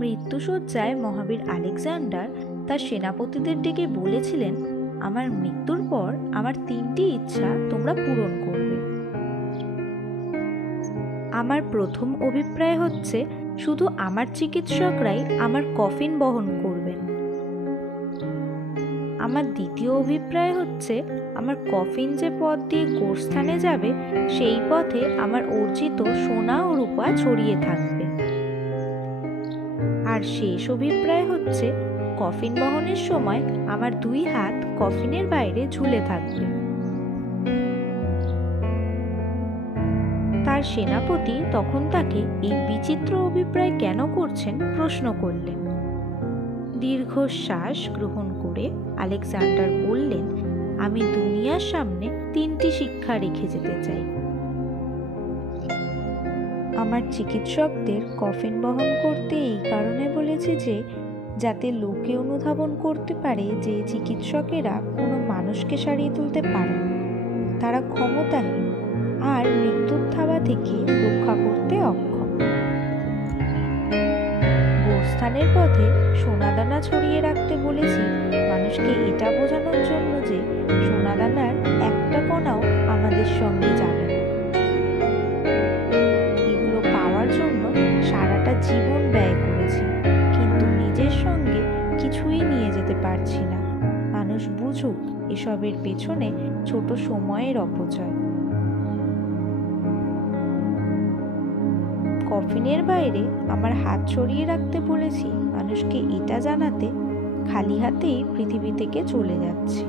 মৃত্যুশয্যায় মহাবীর Alexander তার সেনাপতিদের ডেকে বলেছিলেন, আমার মৃত্যুর পর আমার 3টি ইচ্ছা তোমরা পূরণ করবে। আমার প্রথম অভিপ্রায় হচ্ছে শুধু আমার চিকিৎসকরাই আমার কফিন বহন করবেন। আমার দ্বিতীয় অভিপ্রায় হচ্ছে আমার কফিন যে পথ দিয়ে গোরস্থানে যাবে সেই পথে আমার অর্জিত সোনা ও রূপা ছড়িয়ে থাকবে। আর শেষ অভিপ্রায় হচ্ছে কফিন বহনের সময় আমার 2 হাত কফিনের বাইরে ঝুলে থাকবে। তার সেনাপতি তখন তাকে এই বিচিত্র অভিপ্রায় কেন করছেন প্রশ্ন করলেন। দীর্ঘশ্বাস গ্রহণ করে আলেকজান্ডার বললেন, আমি দুনিয়ার সামনে 3টি শিক্ষা রেখে যেতে চাই। আমার চিকিৎসকদের কফিন বহন করতে এই কারণে বলেছি যে যাতে লোকে অনুধাবন করতে পারে যে চিকিৎসকেরা কোনো মানুষকে সারিয়ে তুলতে পারে, তারা ক্ষমতাহীন আর মৃত্যুর থাবা থেকে রক্ষা করতে অক্ষম। গোরস্থানের পথে সোনাদানা ছড়িয়ে রাখতে বলেছি মানুষকে এটা বোঝানোর জন্য যে সোনাদানার একটা কণাও আমাদের সঙ্গে যাবে না। এগুলো পাওয়ার জন্য সারাটা জীবন ব্যয় করেছি, কিন্তু নিজের সঙ্গে কিছুই নিয়ে যেতে পারছি না। মানুষ বুঝুক এসবের পেছনে ছোট সময়ের অপচয়। কফিনের বাইরে আমার হাত ছড়িয়ে রাখতে বলেছি মানুষকে এটা জানাতে খালি হাতেই পৃথিবী থেকে চলে যাচ্ছি।